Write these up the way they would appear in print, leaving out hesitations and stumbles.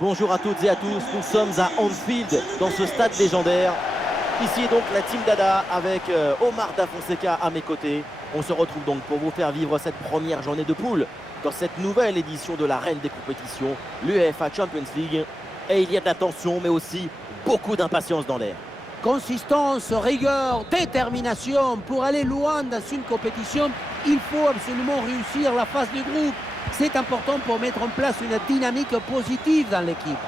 Bonjour à toutes et à tous, nous sommes à Anfield, dans ce stade légendaire. Ici est donc la Team Dada avec Omar Da Fonseca à mes côtés. On se retrouve donc pour vous faire vivre cette première journée de poule dans cette nouvelle édition de la reine des compétitions, l'UEFA Champions League. Et il y a de la tension, mais aussi beaucoup d'impatience dans l'air. Consistance, rigueur, détermination. Pour aller loin dans une compétition, il faut absolument réussir la phase de groupe. C'est important pour mettre en place une dynamique positive dans l'équipe.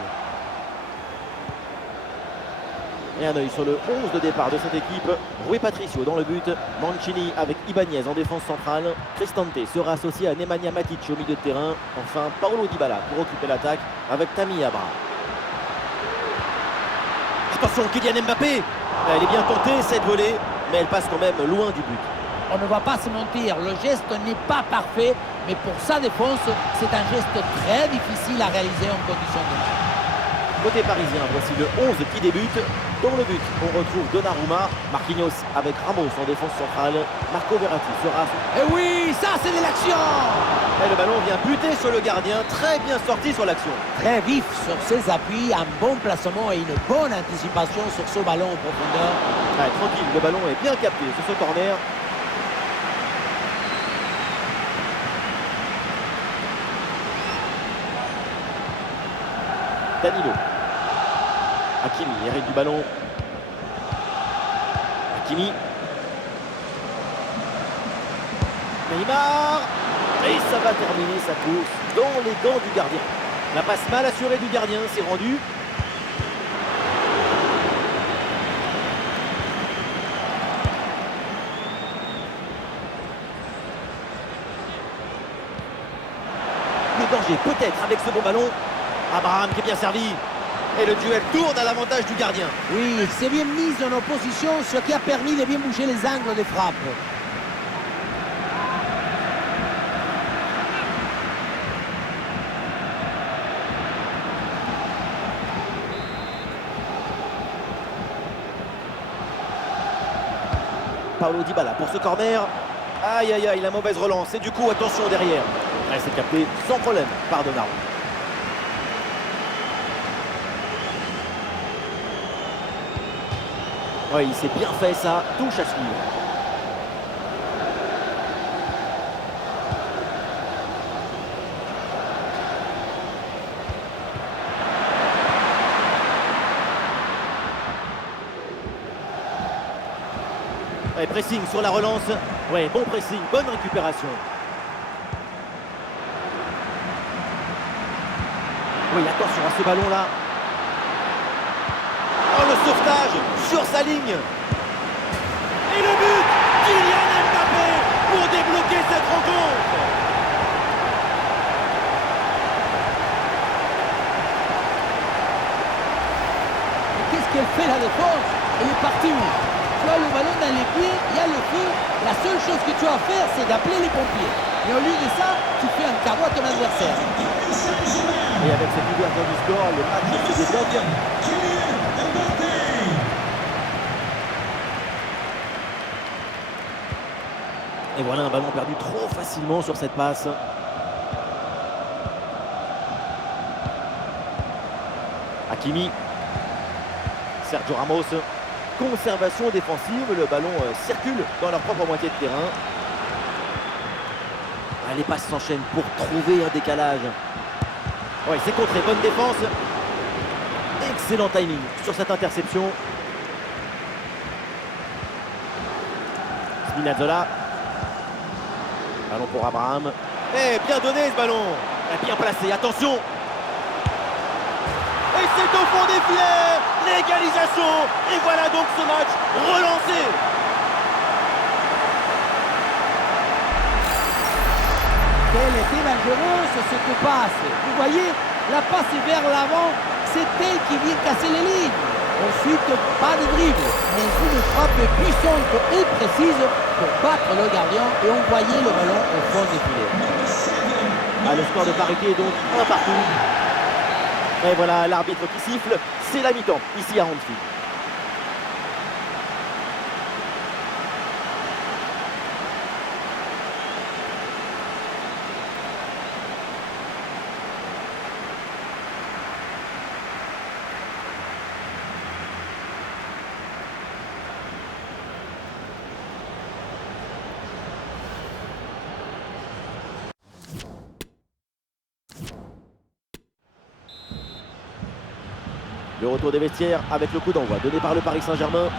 Et un œil sur le 11 de départ de cette équipe. Rui Patricio dans le but. Mancini avec Ibanez en défense centrale. Cristante sera associé à Nemanja Matic au milieu de terrain. Enfin, Paulo Dybala pour occuper l'attaque avec Tammy Abraham. Attention, Kylian Mbappé. Elle est bien tentée cette volée, mais elle passe quand même loin du but. On ne va pas se mentir, le geste n'est pas parfait, mais pour sa défense, c'est un geste très difficile à réaliser en condition de match. Côté parisien, voici le 11 qui débute. Dans le but, on retrouve Donnarumma, Marquinhos avec Ramos en défense centrale. Marco Verratti sera... Et oui, ça c'est de l'action! Et le ballon vient buter sur le gardien, très bien sorti sur l'action. Très vif sur ses appuis, un bon placement et une bonne anticipation sur ce ballon en profondeur. Ouais, tranquille, le ballon est bien capté sur ce corner. Danilo. Hakimi hérite du ballon. Hakimi. Neymar. Et ça va terminer sa course dans les gants du gardien. La passe mal assurée du gardien, c'est rendu. Le danger peut-être avec ce bon ballon. Abraham qui est bien servi. Et le duel tourne à l'avantage du gardien. Oui, il s'est bien mis en opposition, ce qui a permis de bien bouger les angles des frappes. Paulo Dybala pour ce corner. Aïe aïe aïe, la mauvaise relance. Et du coup, attention derrière. C'est capté sans problème par Donnarumma. Oui, il s'est bien fait ça, touche à suivre. Ouais, pressing sur la relance. Ouais, bon pressing, bonne récupération. Oui, attention à ce ballon-là. Oh, le sauvetage sur sa ligne. Et le but, Kylian Mbappé pour débloquer cette rencontre. Et qu'est-ce qu'elle fait la défense? Elle est partie où? Tu as le ballon dans les pieds, il y a le feu. La seule chose que tu as à faire, c'est d'appeler les pompiers. Et au lieu de ça, tu fais un cadeau à ton adversaire. Et avec cette ouverture du score, le match se débloque. Et voilà un ballon perdu trop facilement sur cette passe. Hakimi. Sergio Ramos. Conservation défensive, le ballon circule dans leur propre moitié de terrain. Les passes s'enchaînent pour trouver un décalage. Oui, c'est contré, bonne défense. Excellent timing sur cette interception. Spinazzola. Ballon pour Abraham. Et bien donné ce ballon. Bien placé, attention. Et c'est au fond des filets. L'égalisation. Et voilà donc ce match relancé. Quelle était dangereuse cette passe. Vous voyez, la passe est vers l'avant, c'est elle qui vient casser les lignes. Ensuite, pas de dribble, mais une frappe puissante et précise pour battre le gardien et envoyer le ballon au fond des filets. Le score de parité est donc 1 partout. Et voilà l'arbitre qui siffle, c'est la mi-temps ici à Anfield. Le retour des vestiaires avec le coup d'envoi donné par le Paris Saint-Germain.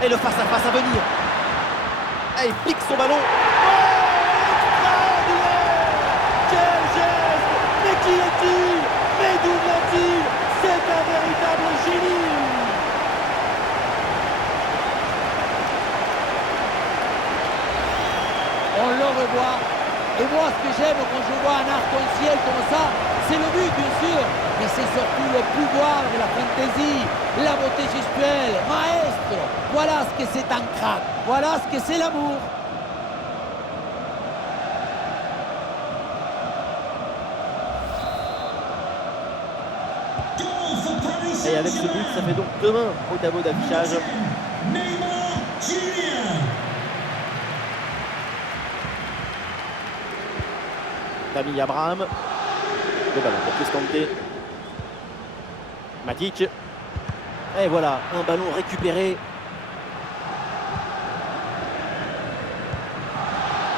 Et le face-à-face à venir. Et il pique son ballon. Oh, extraordinaire! Quel geste! Mais qui est-il? Mais d'où vient-il? C'est un véritable génie! On le revoit. Et moi, ce que j'aime quand je vois un arc-en-ciel comme ça, c'est le but, bien sûr. Mais c'est surtout le pouvoir de la fantaisie, la beauté gestuelle. Maestro, voilà ce que c'est un crack. Voilà ce que c'est l'amour. Et avec ce but, ça fait donc 2 mains au tableau d'affichage. Tammy Abraham. Le ballon pour Cristante. Matic. Et voilà, un ballon récupéré.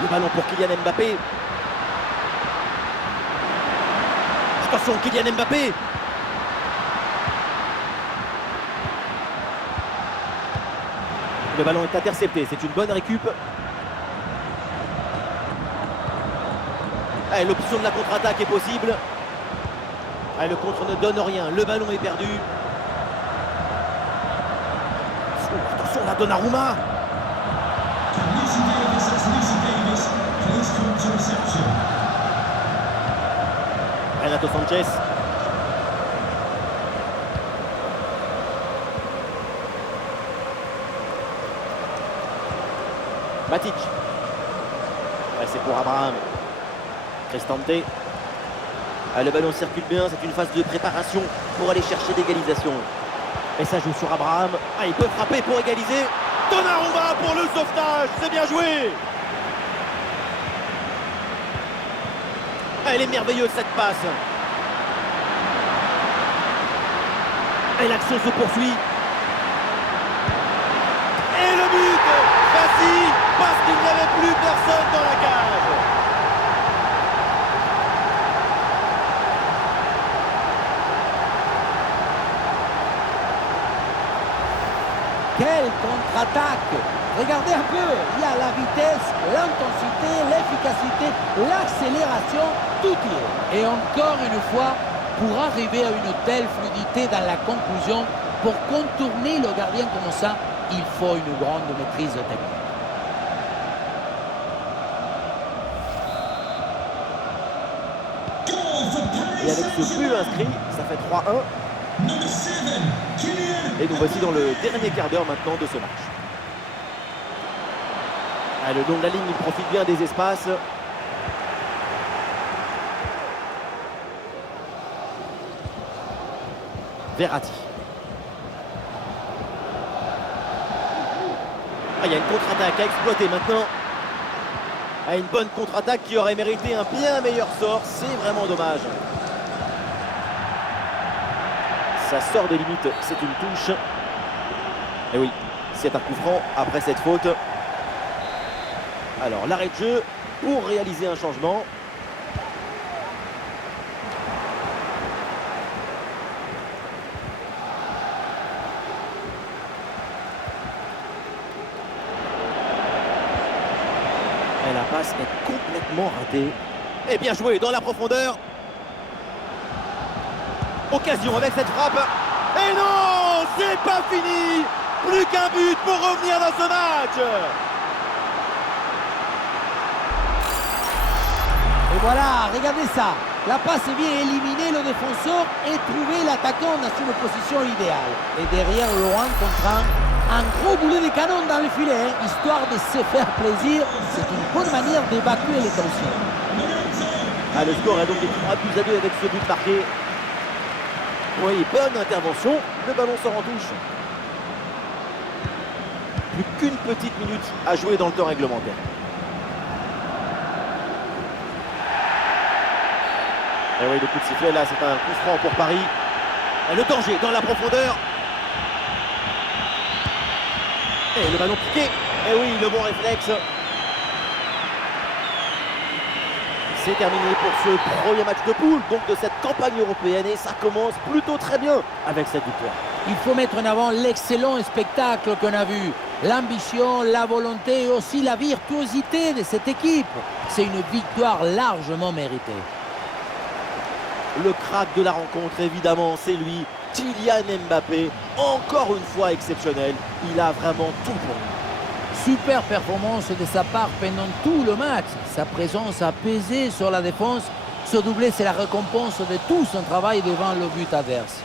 Le ballon pour Kylian Mbappé. Attention, Kylian Mbappé. Le ballon est intercepté, c'est une bonne récup. L'option de la contre-attaque est possible. Le contre ne donne rien, le ballon est perdu. Attention, la Donnarumma. Renato Sanchez. Matic. C'est pour Abraham. Cristante. Le ballon circule bien, c'est une phase de préparation pour aller chercher l'égalisation. Et ça joue sur Abraham. Il peut frapper pour égaliser. Donnarumma pour le sauvetage, c'est bien joué. Elle est merveilleuse cette passe. Et l'action se poursuit. Et le but facile parce qu'il n'y avait plus personne dans la cage. Quelle contre-attaque! Regardez un peu, il y a la vitesse, l'intensité, l'efficacité, l'accélération, tout y est. Et encore une fois, pour arriver à une telle fluidité dans la conclusion, pour contourner le gardien comme ça, il faut une grande maîtrise technique. Et avec ce but inscrit, ça fait 3-1. Et nous voici dans le dernier quart d'heure maintenant de ce match. Le long de la ligne, il profite bien des espaces. Verratti. Il y a une contre-attaque à exploiter maintenant. Une bonne contre-attaque qui aurait mérité un bien meilleur sort. C'est vraiment dommage. Ça sort des limites, c'est une touche. Et oui, c'est un coup franc après cette faute. Alors l'arrêt de jeu pour réaliser un changement. Et la passe est complètement ratée. Et bien joué dans la profondeur. Occasion avec cette frappe. Et non, c'est pas fini. Plus qu'un but pour revenir dans ce match. Et voilà, regardez ça. La passe vient éliminer le défenseur et trouver l'attaquant dans une position idéale. Et derrière, loin contre un gros boulet de canon dans le filet, histoire de se faire plaisir. C'est une bonne manière d'évacuer les tensions. Le score est donc de 3-2 avec ce but marqué. Oui, bonne intervention. Le ballon sort en touche. Plus qu'une petite minute à jouer dans le temps réglementaire. Et oui, le coup de sifflet là, c'est un coup franc pour Paris. Et le danger dans la profondeur. Et le ballon piqué. Et oui, le bon réflexe. C'est terminé pour ce premier match de poule, donc de cette campagne européenne. Et ça commence plutôt très bien avec cette victoire. Il faut mettre en avant l'excellent spectacle qu'on a vu. L'ambition, la volonté et aussi la virtuosité de cette équipe. C'est une victoire largement méritée. Le crack de la rencontre, évidemment, c'est lui, Kylian Mbappé. Encore une fois exceptionnel. Il a vraiment tout pour lui. Super performance de sa part pendant tout le match. Sa présence a pesé sur la défense. Ce doublé, c'est la récompense de tout son travail devant le but adverse.